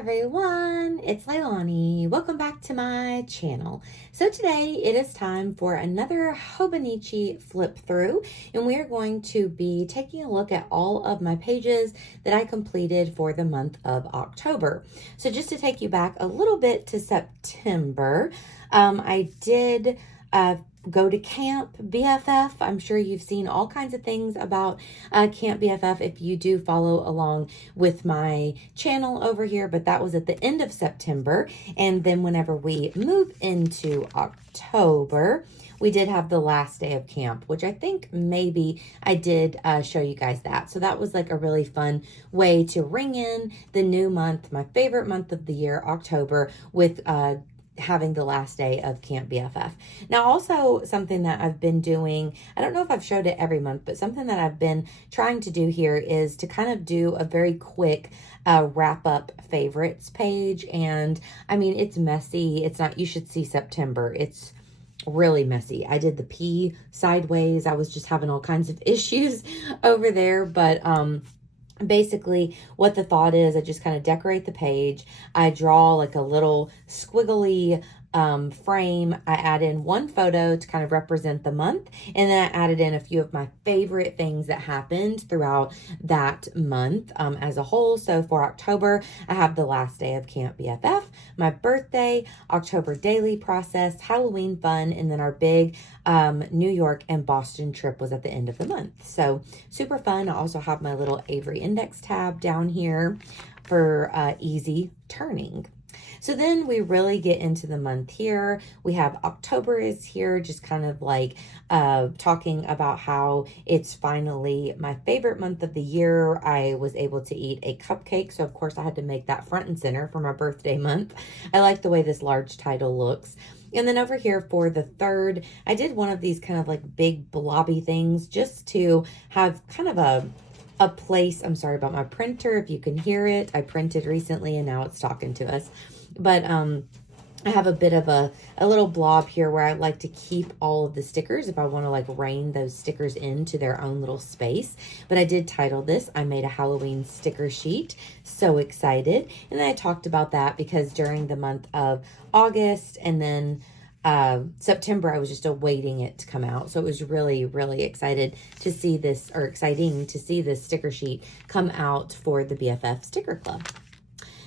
everyone, it's Leilani. Welcome back to my channel. So today it is time for another Hobonichi flip through, and we are going to be taking a look at all of my pages that I completed for the month of October. So just to take you back a little bit to September, I did go to Camp BFF. I'm sure you've seen all kinds of things about Camp BFF if you do follow along with my channel over here, but that was at the end of September. And then whenever we move into October, we did have the last day of camp, which I think maybe I did show you guys that. So that was like a really fun way to ring in the new month, my favorite month of the year, October, with having the last day of Camp BFF. Now, also something that I've been doing, I don't know if I've showed it every month, but something that I've been trying to do here is to kind of do a very quick wrap up favorites page. And I mean, it's messy. It's not, you should see September. It's really messy. I did the P sideways. I was just having all kinds of issues over there, but basically what the thought is, I just kind of decorate the page. I draw like a little squiggly frame. I add in one photo to kind of represent the month, and then I added in a few of my favorite things that happened throughout that month as a whole. So for October, I have the last day of Camp BFF, my birthday, October daily process, Halloween fun, and then our big New York and Boston trip was at the end of the month. So super fun. I also have my little Avery index tab down here for easy turning. So then we really get into the month here. We have October is here, just kind of like talking about how it's finally my favorite month of the year. I was able to eat a cupcake, so of course I had to make that front and center for my birthday month. I like the way this large title looks. And then over here for the 3rd, I did one of these kind of like big blobby things just to have kind of a place. I'm sorry about my printer if you can hear it. I printed recently and now it's talking to us. But I have a bit of a little blob here where I like to keep all of the stickers if I want to like rain those stickers into their own little space. But I did title this, I made a Halloween sticker sheet. So excited. And then I talked about that because during the month of August and then September, I was just awaiting it to come out. So it was really, really exciting to see this sticker sheet come out for the BFF Sticker Club.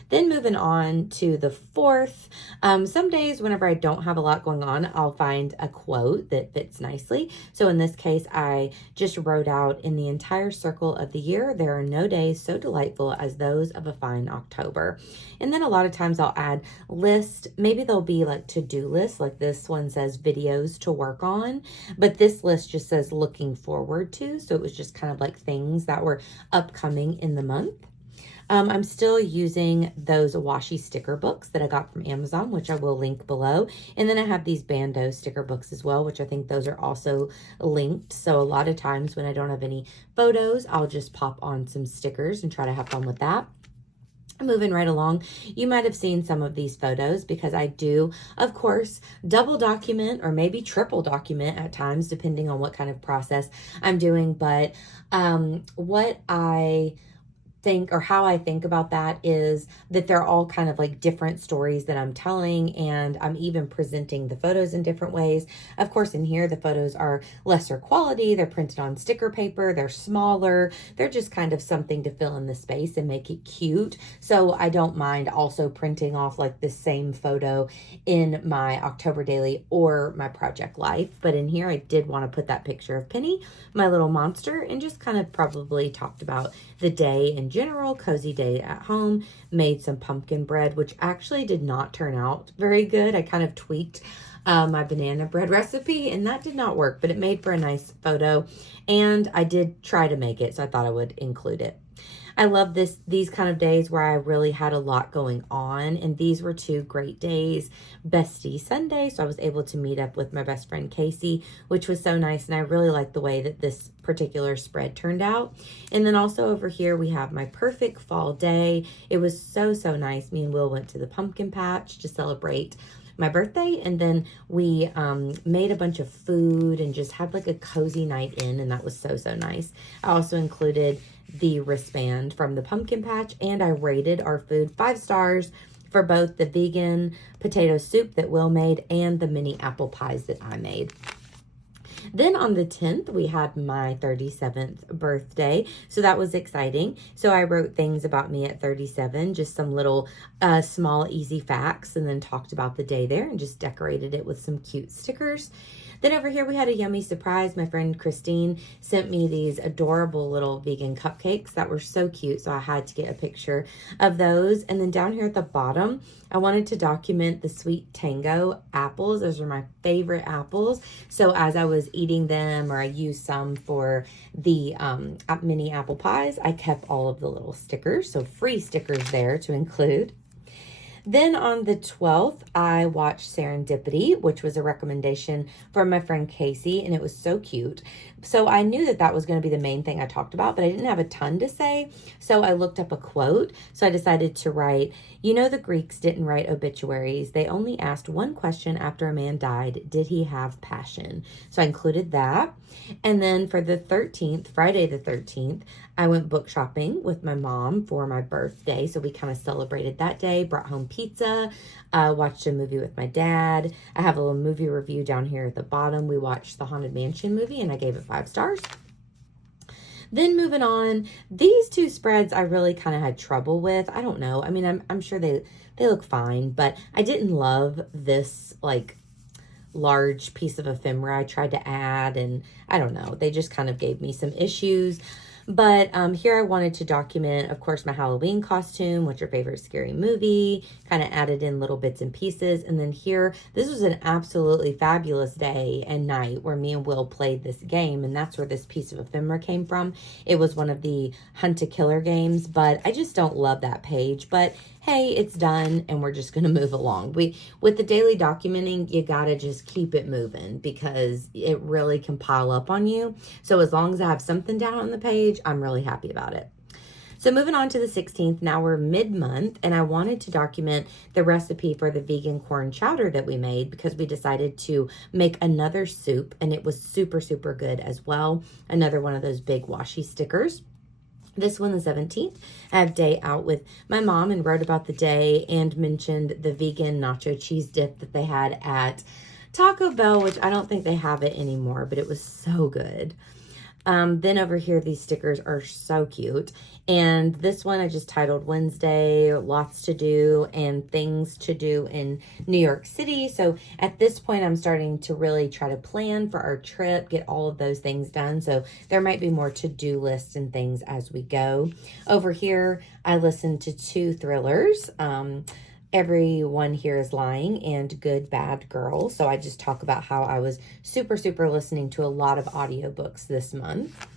Then moving on to the 4th, some days whenever I don't have a lot going on, I'll find a quote that fits nicely. So in this case, I just wrote out, in the entire circle of the year, there are no days so delightful as those of a fine October. And then a lot of times I'll add list. Maybe they'll be like to-do lists, like this one says videos to work on, but this list just says looking forward to. So it was just kind of like things that were upcoming in the month. I'm still using those washi sticker books that I got from Amazon, which I will link below. And then I have these Bando sticker books as well, which I think those are also linked. So a lot of times when I don't have any photos, I'll just pop on some stickers and try to have fun with that. Moving right along, you might have seen some of these photos because I do, of course, double document or maybe triple document at times, depending on what kind of process I'm doing. But what I think, or how I think about that, is that they're all kind of like different stories that I'm telling, and I'm even presenting the photos in different ways. Of course, in here, the photos are lesser quality. They're printed on sticker paper. They're smaller. They're just kind of something to fill in the space and make it cute. So I don't mind also printing off like the same photo in my October daily or my project life. But in here, I did want to put that picture of Penny, my little monster, and just kind of probably talked about the day in general, cozy day at home, made some pumpkin bread, which actually did not turn out very good. I kind of tweaked my banana bread recipe and that did not work, but it made for a nice photo and I did try to make it, so I thought I would include it. I love these kind of days where I really had a lot going on, and these were 2 great days. Bestie Sunday, so I was able to meet up with my best friend Casey, which was so nice, and I really liked the way that this particular spread turned out. And then also over here we have my perfect fall day. It was so nice. Me and Will went to the pumpkin patch to celebrate my birthday, and then we made a bunch of food and just had like a cozy night in, and that was so nice. I also included the wristband from the pumpkin patch, and I rated our food 5 stars for both the vegan potato soup that Will made and the mini apple pies that I made. Then on the 10th, we had my 37th birthday. So that was exciting. So I wrote things about me at 37, just some little small, easy facts, and then talked about the day there and just decorated it with some cute stickers. Then over here, we had a yummy surprise. My friend Christine sent me these adorable little vegan cupcakes that were so cute. So I had to get a picture of those. And then down here at the bottom, I wanted to document the Sweet Tango apples. Those are my favorite apples. So as I was eating them, or I used some for the mini apple pies, I kept all of the little stickers. So free stickers there to include. Then on the 12th, I watched Serendipity, which was a recommendation from my friend Casey, and it was so cute. So I knew that that was going to be the main thing I talked about, but I didn't have a ton to say. So I looked up a quote. So I decided to write, "You know, the Greeks didn't write obituaries. They only asked one question after a man died: did he have passion?" So I included that. And then for the 13th, Friday the 13th, I went book shopping with my mom for my birthday. So we kind of celebrated that day, brought home pizza, watched a movie with my dad. I have a little movie review down here at the bottom. We watched the Haunted Mansion movie and I gave it 5 stars. Then moving on, these 2 spreads I really kind of had trouble with. I don't know. I mean, I'm sure they look fine, but I didn't love this like large piece of ephemera I tried to add, and I don't know, they just kind of gave me some issues. But here I wanted to document, of course, my Halloween costume, what's your favorite scary movie, kind of added in little bits and pieces. And then here, this was an absolutely fabulous day and night where me and Will played this game, and that's where this piece of ephemera came from. It was one of the Hunt a Killer games, but I just don't love that page. But hey, it's done, and we're just going to move along. With the daily documenting, you got to just keep it moving because it really can pile up on you. So as long as I have something down on the page, I'm really happy about it. So moving on to the 16th, now we're mid-month, and I wanted to document the recipe for the vegan corn chowder that we made because we decided to make another soup, and it was super, super good as well. Another one of those big washi stickers. This one, the 17th, I have day out with my mom and wrote about the day and mentioned the vegan nacho cheese dip that they had at Taco Bell, which I don't think they have it anymore, but it was so good. Then over here, these stickers are so cute. And this one I just titled Wednesday, lots to do and things to do in New York City. So at this point, I'm starting to really try to plan for our trip, get all of those things done. So there might be more to-do lists and things as we go. Over here, I listened to 2 thrillers. Everyone Here is Lying and Good Bad Girl. So I just talk about how I was super, super listening to a lot of audiobooks this month.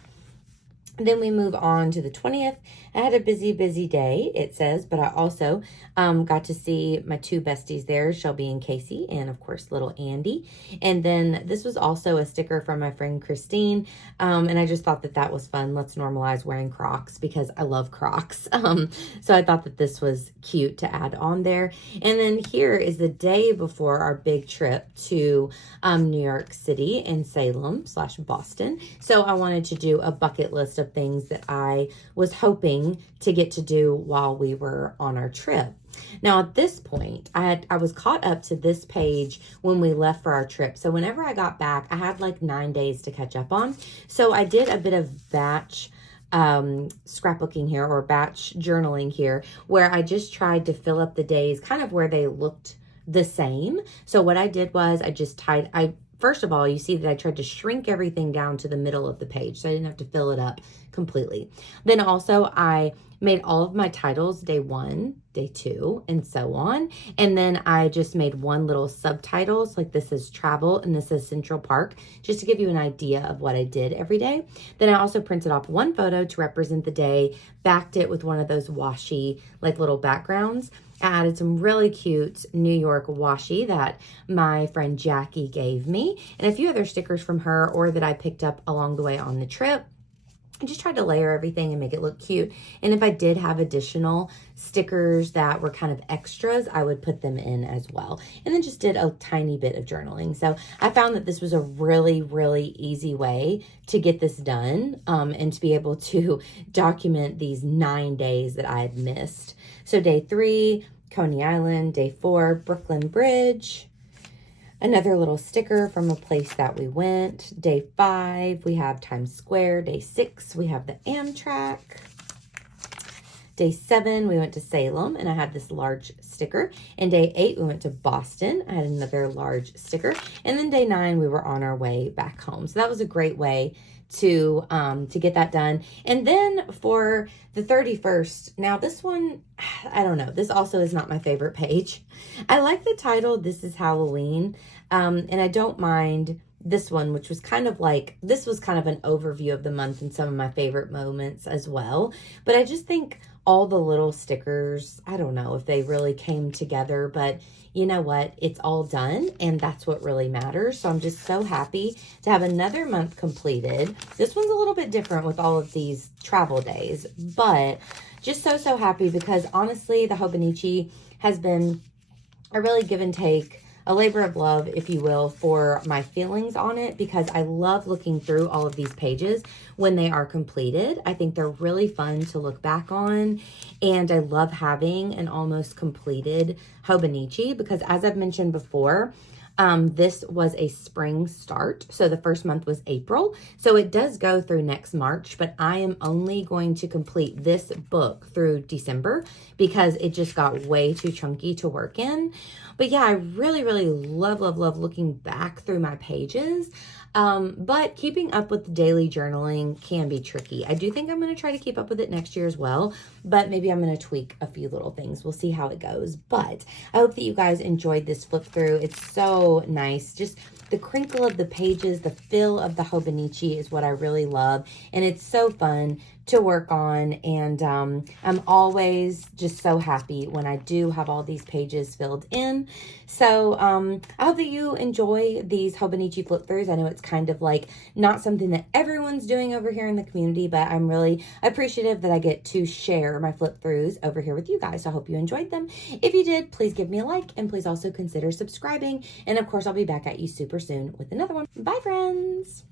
Then we move on to the 20th. I had a busy, busy day, it says, but I also got to see my 2 besties there, Shelby and Casey, and of course, little Andy. And then this was also a sticker from my friend Christine, and I just thought that that was fun. Let's normalize wearing Crocs because I love Crocs. So I thought that this was cute to add on there. And then here is the day before our big trip to New York City and Salem/Boston. So I wanted to do a bucket list of things that I was hoping to get to do while we were on our trip. Now at this point, I was caught up to this page when we left for our trip. So whenever I got back, I had like 9 days to catch up on. So I did a bit of batch scrapbooking here, or batch journaling here, where I just tried to fill up the days kind of where they looked the same. So what I did was first of all, you see that I tried to shrink everything down to the middle of the page, so I didn't have to fill it up completely. Then also I made all of my titles day 1, day 2, and so on. And then I just made one little subtitles, like this is travel and this is Central Park, just to give you an idea of what I did every day. Then I also printed off one photo to represent the day, backed it with one of those washi, like little backgrounds. I added some really cute New York washi that my friend Jackie gave me, and a few other stickers from her or that I picked up along the way on the trip. I just tried to layer everything and make it look cute. And if I did have additional stickers that were kind of extras, I would put them in as well. And then just did a tiny bit of journaling. So I found that this was a really, really easy way to get this done and to be able to document these 9 days that I had missed. So day 3, Coney Island. Day 4, Brooklyn Bridge. Another little sticker from a place that we went. Day 5, we have Times Square. Day 6, we have the Amtrak. Day 7, we went to Salem, and I had this large sticker. And day 8, we went to Boston. I had another large sticker. And then day 9, we were on our way back home. So that was a great way to get that done. And then for the 31st, now this one, I don't know, this also is not my favorite page. I like the title, This is Halloween, and I don't mind this one, which was kind of like, this was kind of an overview of the month and some of my favorite moments as well. But I just think all the little stickers, I don't know if they really came together, but you know what? It's all done, and that's what really matters. So I'm just so happy to have another month completed. This one's a little bit different with all of these travel days, but just so happy because honestly, the Hobonichi has been a really give and take, a labor of love, if you will, for my feelings on it, because I love looking through all of these pages when they are completed. I think they're really fun to look back on, and I love having an almost completed Hobonichi because, as I've mentioned before, this was a spring start. So the first month was April. So it does go through next March, but I am only going to complete this book through December because it just got way too chunky to work in. But yeah, I really, really love looking back through my pages. But keeping up with the daily journaling can be tricky. I do think I'm going to try to keep up with it next year as well, but maybe I'm going to tweak a few little things. We'll see how it goes. But I hope that you guys enjoyed this flip through. It's so nice. Just the crinkle of the pages, the feel of the Hobonichi is what I really love. And it's so fun to work on. And I'm always just so happy when I do have all these pages filled in. So I hope that you enjoy these Hobonichi flip throughs. I know it's kind of like not something that everyone's doing over here in the community, but I'm really appreciative that I get to share my flip throughs over here with you guys. So I hope you enjoyed them. If you did, please give me a like and please also consider subscribing. And of course, I'll be back at you super soon with another one. Bye, friends.